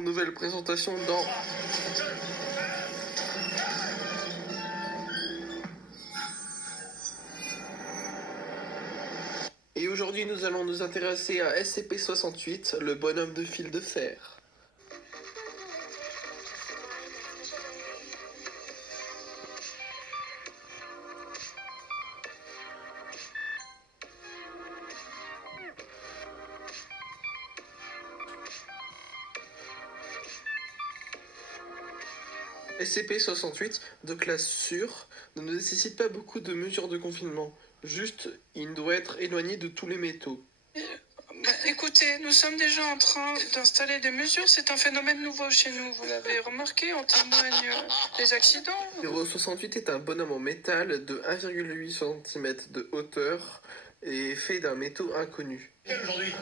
Nouvelle présentation dans... Et aujourd'hui nous allons nous intéresser à SCP-68, le bonhomme de fil de fer. SCP-68, de classe sûre, ne nécessite pas beaucoup de mesures de confinement. Juste, il doit être éloigné de tous les métaux. Écoutez, nous sommes déjà en train d'installer des mesures. C'est un phénomène nouveau chez nous. Vous l'avez remarqué, en témoignent les accidents. 068 est un bonhomme en métal de 1,8 cm de hauteur et fait d'un métaux inconnu. Aujourd'hui,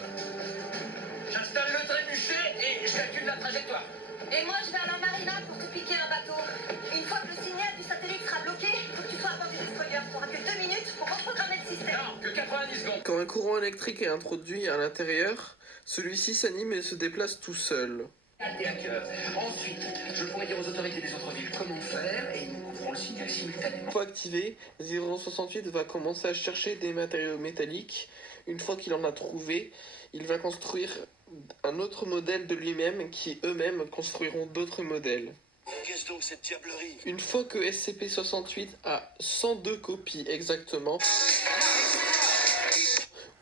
j'installe le trébuchet et je calcule la trajectoire. Et moi, je vais à la marina pour te piquer un bateau. Une fois que le signal du satellite sera bloqué, il faut que tu sois à bord du destroyer. Tu n'auras que 2 minutes pour reprogrammer le système. Non, que 90 secondes. Quand un courant électrique est introduit à l'intérieur, celui-ci s'anime et se déplace tout seul. Ensuite, je pourrais dire aux autorités des autres villes comment faire et nous couvrons le signal simultanément. Une fois activé, 068 va commencer à chercher des matériaux métalliques. Une fois qu'il en a trouvé, il va construire un autre modèle de lui-même qui eux-mêmes construiront d'autres modèles. Qu'est-ce donc cette diablerie? Une fois que SCP-68 a 102 copies exactement,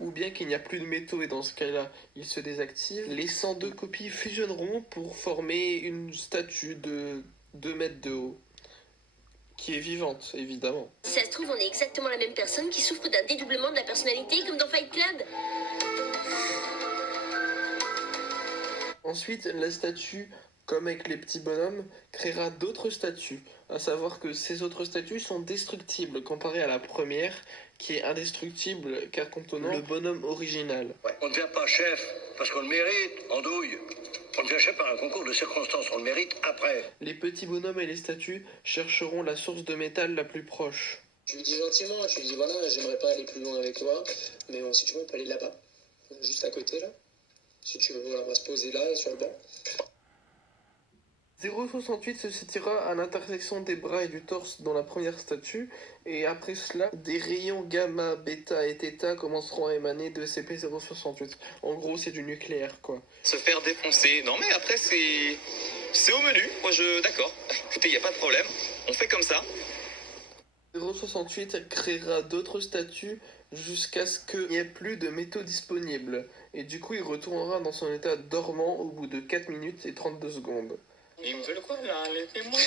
ou bien qu'il n'y a plus de métaux et dans ce cas-là, il se désactive, les 102 copies fusionneront pour former une statue de 2 mètres de haut, qui est vivante, évidemment. Si ça se trouve, on est exactement la même personne qui souffre d'un dédoublement de la personnalité, comme dans Fight Club. Ensuite, la statue, comme avec les petits bonhommes, créera d'autres statues, à savoir que ces autres statues sont destructibles comparées à la première, qui est indestructible car contenant le bonhomme original. On ne devient pas chef parce qu'on le mérite, en douille. On devient chef par un concours de circonstances, on le mérite après. Les petits bonhommes et les statues chercheront la source de métal la plus proche. Tu lui dis gentiment, tu lui dis voilà, j'aimerais pas aller plus loin avec toi, mais si tu veux, on peut aller là-bas, juste à côté là. Si tu veux, voilà, on va se poser là, sur le banc. 068 se situera à l'intersection des bras et du torse dans la première statue, et après cela, des rayons gamma, bêta et θ commenceront à émaner de SCP-068. En gros, c'est du nucléaire, quoi. Se faire défoncer. Non mais après c'est au menu. Moi d'accord. Écoutez, y a pas de problème. On fait comme ça. 068 créera d'autres statues jusqu'à ce qu'il n'y ait plus de métaux disponibles. Et du coup, il retournera dans son état dormant au bout de 4 minutes et 32 secondes. Mais ils me veulent quoi là? Laissez-moi.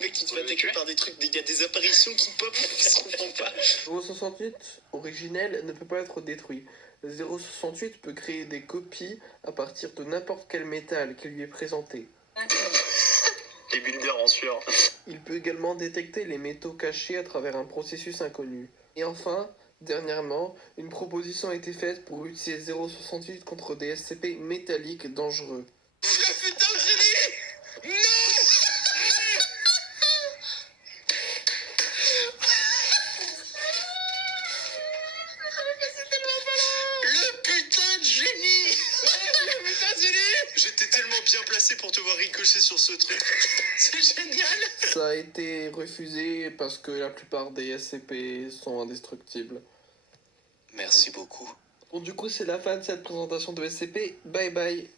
Mec, tu te fais attaquer par des trucs, il y a des apparitions qui pop, ça se comprend pas. 068 originel ne peut pas être détruit. 068 peut créer des copies à partir de n'importe quel métal qui lui est présenté. Les builders en sueur. Il peut également détecter les métaux cachés à travers un processus inconnu. Et enfin, dernièrement, une proposition a été faite pour utiliser 068 contre des SCP métalliques dangereux. Putain de génie! Non! Le putain de génie! Le putain de génie! J'étais tellement bien placé pour te voir ricocher sur ce truc. C'est génial! Ça a été refusé parce que la plupart des SCP sont indestructibles. Merci beaucoup. Bon, du coup, c'est la fin de cette présentation de SCP. Bye bye!